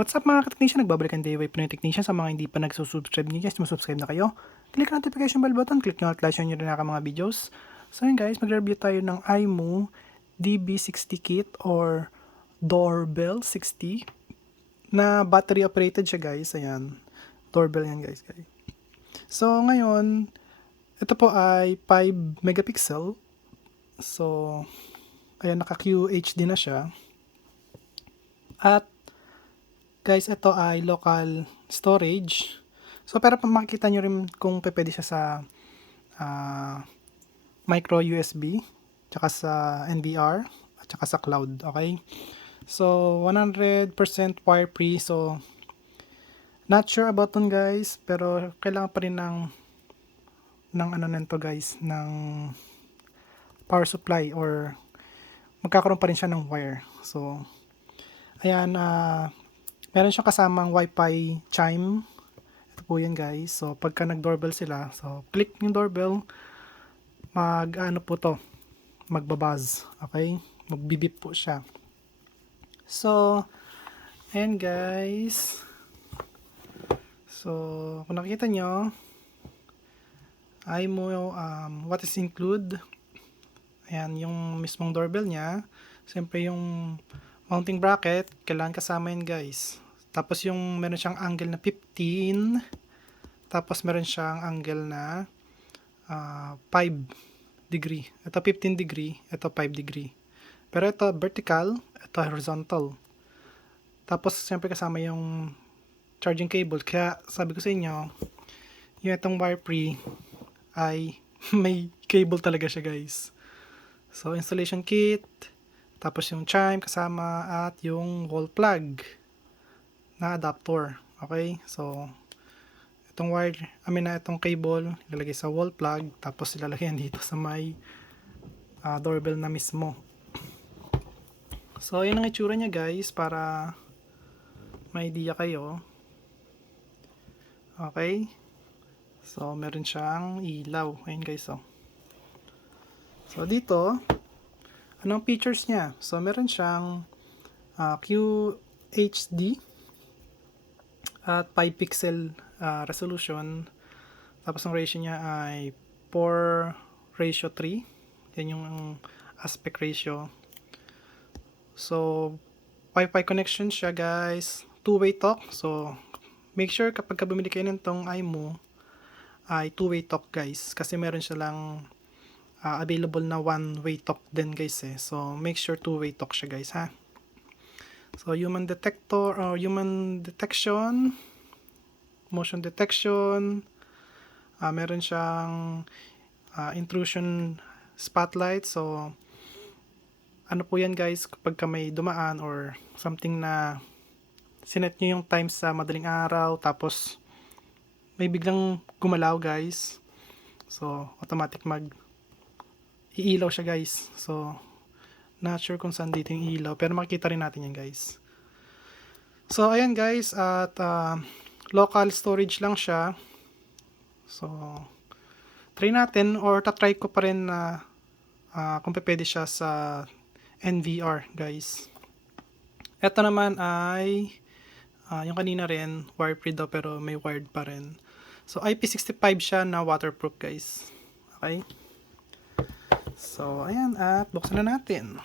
What's up mga ka-technician? Nagbabalikan tayo Pinoy Technician. Sa mga hindi pa nagsusubscribe nyo guys, subscribe na kayo. Click ang notification bell button, click nyo at like nyo rin mga videos. So yun guys, magre-review tayo ng iMo DB60 kit or Doorbell 60 na battery operated siya guys. Ayan, doorbell yan guys. So ngayon, ito po ay 5 megapixel. So, ayan, naka QHD na siya. At guys, ito ay local storage. So, pero makikita nyo rin kung pwede siya sa micro USB, tsaka sa NVR, at tsaka sa cloud. Okay? So, 100% wire-free. So, not sure about dun guys, pero kailangan pa rin ng ano nito guys, ng power supply or magkakaroon pa rin siya ng wire. So, ayan, meron siyang kasamang Wi-Fi chime. Ito po yan guys. So, pagka nag-doorbell sila, so, click yung doorbell, ano po to, magbabuzz. Okay? Magbibip po siya. So, ayan guys. So, kung nakikita nyo, iMo, what is include? Ayan, yung mismong doorbell niya. Siyempre yung mounting bracket, kailangan kasama yun guys. Tapos yung meron siyang angle na 15. Tapos meron siyang angle na 5 degree. Ito 15 degree, ito 5 degree. Pero ito vertical, ito horizontal. Tapos siyempre kasama yung charging cable. Kaya sabi ko sa inyo, yung itong wire-free ay may cable talaga siya guys. So installation kit, tapos yung chime kasama at yung wall plug na adapter. Okay? So itong wire, itong cable ilalagay sa wall plug, tapos ilalagay yan dito sa may doorbell na mismo. So yun ang itsura niya guys, para may idea kayo. Okay? So meron siyang ilaw. Ayun guys, oh. So dito, anong features niya? So meron siyang QHD at 5 pixel resolution. Tapos ang ratio niya ay 4:3. Yan yung aspect ratio. So Wi-Fi connection siya guys. Two-way talk. So make sure kapag bumili kayo nitong iMo ay two-way talk guys. Kasi meron siya lang available na one-way talk din guys eh. So make sure two-way talk siya guys ha. So human detector or human detection, motion detection, meron siyang intrusion spotlight. So ano po yan guys, kapag may dumaan or something na sinet nyo yung time sa madaling araw, tapos may biglang gumalaw guys, so automatic iilaw siya guys. So not sure kung saan dito yung ilaw, pero makikita rin natin yan guys. So ayan guys, at local storage lang siya. So try natin, or tatry ko pa rin na kung pwede siya sa NVR guys. Ito naman ay yung kanina rin wire free daw, pero may wired pa rin. So IP65 siya na waterproof guys. Okay? So ayan, at buksan na natin.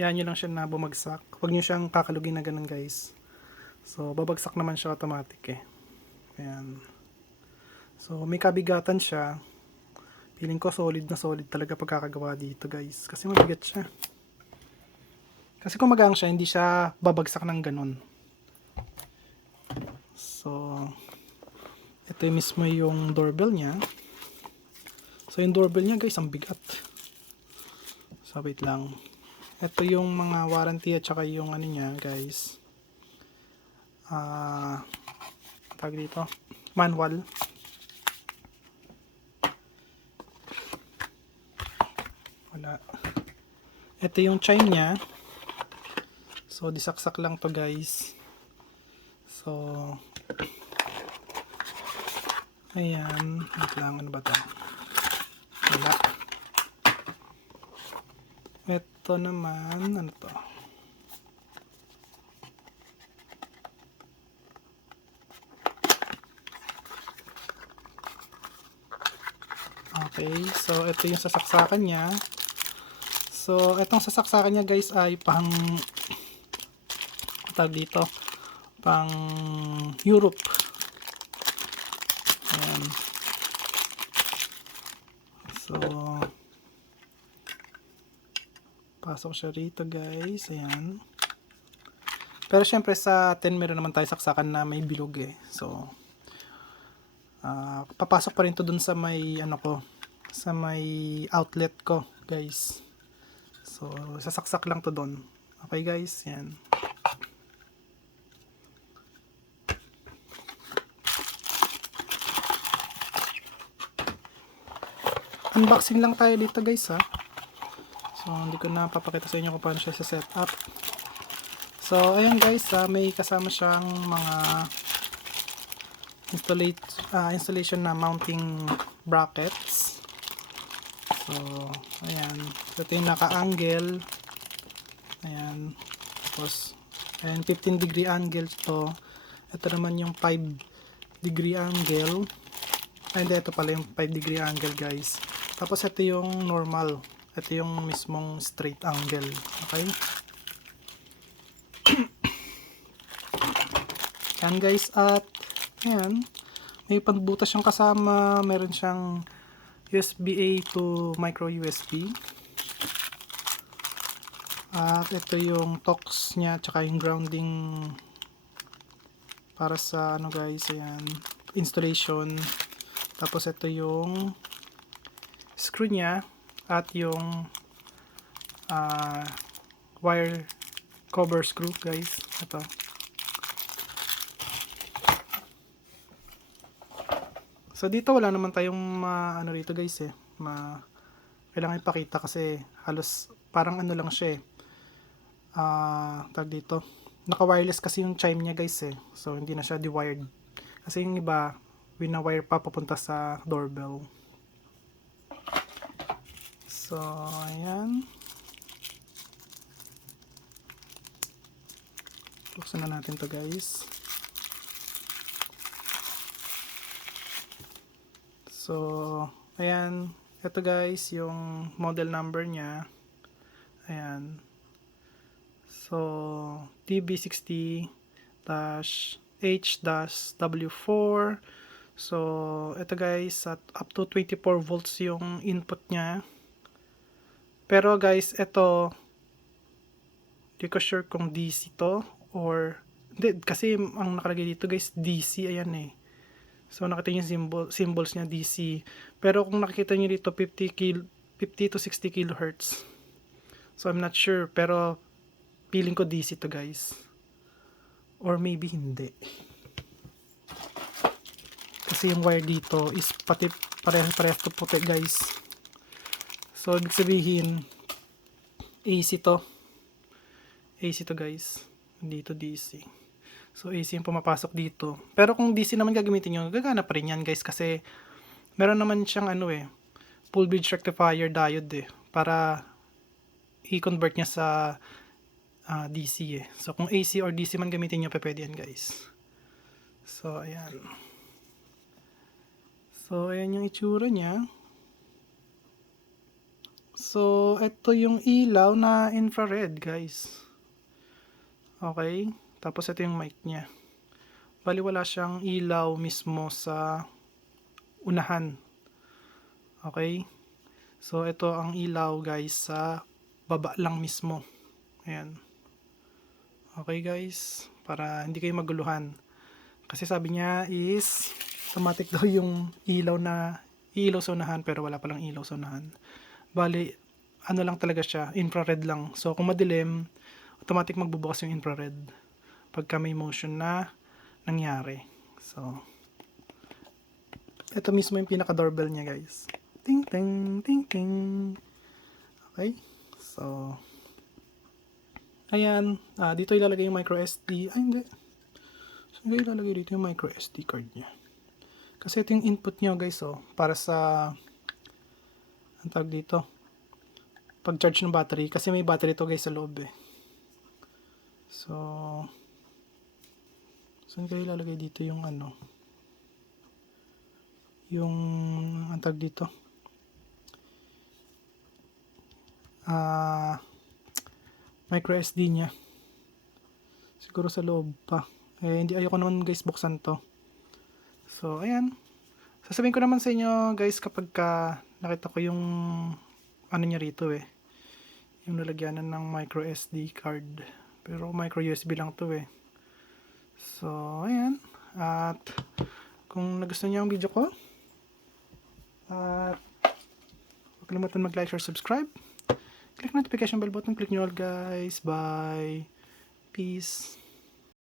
Ayan, nyo lang siya na bumagsak. Huwag nyo siyang kakalugin na ganun guys. So babagsak naman siya automatic eh. Ayan. So may kabigatan siya. Feeling ko solid na solid talaga pagkakagawa dito guys. Kasi mabigat siya. Kasi kung magang siya, hindi siya babagsak ng ganun. So ito yung mismo yung doorbell niya. So yung doorbell niya guys, ang bigat. So wait lang. Ito yung mga warranty at saka yung ano niya guys. Tag dito. Manual. Wala. Ito yung chime niya. So, disaksak lang to guys. So, ayan. Wait lang, ano ba to? Wala. Ito naman, ano to? Okay, so ito yung sasaksakan niya. So, itong sasaksakan niya guys ay pang tawag dito, pang Europe. Ayan. So, pasok siya rito guys. Ayan. Pero syempre sa 10 meron naman tayo saksakan na may bilog eh. So, papasok pa rin to dun sa may ano ko, sa may outlet ko guys. So, sasaksak lang to dun. Okay guys, yan. Unboxing lang tayo dito guys ha. So, hindi ko na papakita sa inyo kung paano siya sa setup. So, ayan guys, may kasama siyang mga installation na mounting brackets. So, ayan. Ito yung naka-angle. Ayan. Tapos, ayan, 15 degree angle to. Ito naman yung 5 degree angle. Ay, hindi, ito pala yung 5 degree angle guys. Tapos, ito yung normal. Ito yung mismong straight angle. Okay? Yan guys, at ayan, may pagbutas siyang kasama, meron siyang USB-A to micro USB. At ito yung tox niya, tsaka yung grounding para sa ano guys, ayan, installation. Tapos ito yung screw niya at yung wire cover screw guys. Ito. So dito wala naman tayong ano dito guys eh. Kailangan ipakita kasi halos parang ano lang siya eh. Tag dito. Naka-wireless kasi yung chime niya guys eh. So hindi na siya de-wired. Kasi yung iba wina-wire pa papunta sa doorbell. So ayan. Buksan na natin to guys. So, ayan. Ito guys, yung model number niya. Ayan. So, TB60-H-W4. So, ito guys, at up to 24 volts yung input niya. Pero guys, ito, di ko sure kung DC to or, hindi, kasi ang nakalagay dito guys, DC, ayan eh. So, nakita niyo yung symbols niya DC. Pero kung nakikita niyo dito, 50 to 60 kilohertz. So, I'm not sure. Pero, feeling ko DC to guys. Or maybe hindi. Kasi yung wire dito is pati parehas to puti guys. So, ibig sabihin, AC to. AC to guys. Dito DC. So, AC yung pumapasok dito. Pero kung DC naman gagamitin nyo, gagana pa rin yan guys. Kasi, meron naman siyang ano eh, full bridge rectifier diode eh. Para i-convert niya sa DC eh. So, kung AC or DC man gamitin nyo, pwede yan guys. So, ayan. So, ayan yung itsura niya. So, ito yung ilaw na infrared guys. Okay. Tapos, ito yung mic niya. Bali, wala siyang ilaw mismo sa unahan. Okay. So, ito ang ilaw guys sa baba lang mismo. Ayan. Okay guys. Para hindi kayo maguluhan. Kasi sabi niya is automatic daw yung ilaw sa unahan pero wala palang ilaw sa unahan. Bali, ano lang talaga siya, infrared lang. So, kung madilim, automatic magbubukas yung infrared pagka may motion na nangyari. So, ito mismo yung pinaka-doorbell niya guys. Ting ting ting ting. Okay. So, Ayan, dito ilalagay yung micro SD. Ay, hindi. Saan kayo ilalagay dito yung micro SD card niya? Kasi ito yung input nyo guys, oh, para sa, ang tawag dito, pag-charge ng battery. Kasi may battery to guys sa loob eh. So, saan kayo ilalagay dito yung ano? Yung, ang tawag dito? Micro SD niya. Siguro sa loob pa. Eh, hindi, ayoko naman guys buksan to. So, ayan. Sasabihin ko naman sa inyo guys kapag nakita ko yung ano niya rito eh. Yung lalagyanan ng micro SD card. Pero micro USB lang to eh. So, ayan. At kung nagustuhan niyo ang video ko, at huwag kalimutan mag-like, share, subscribe. Click notification bell button. Click nyo all guys. Bye. Peace.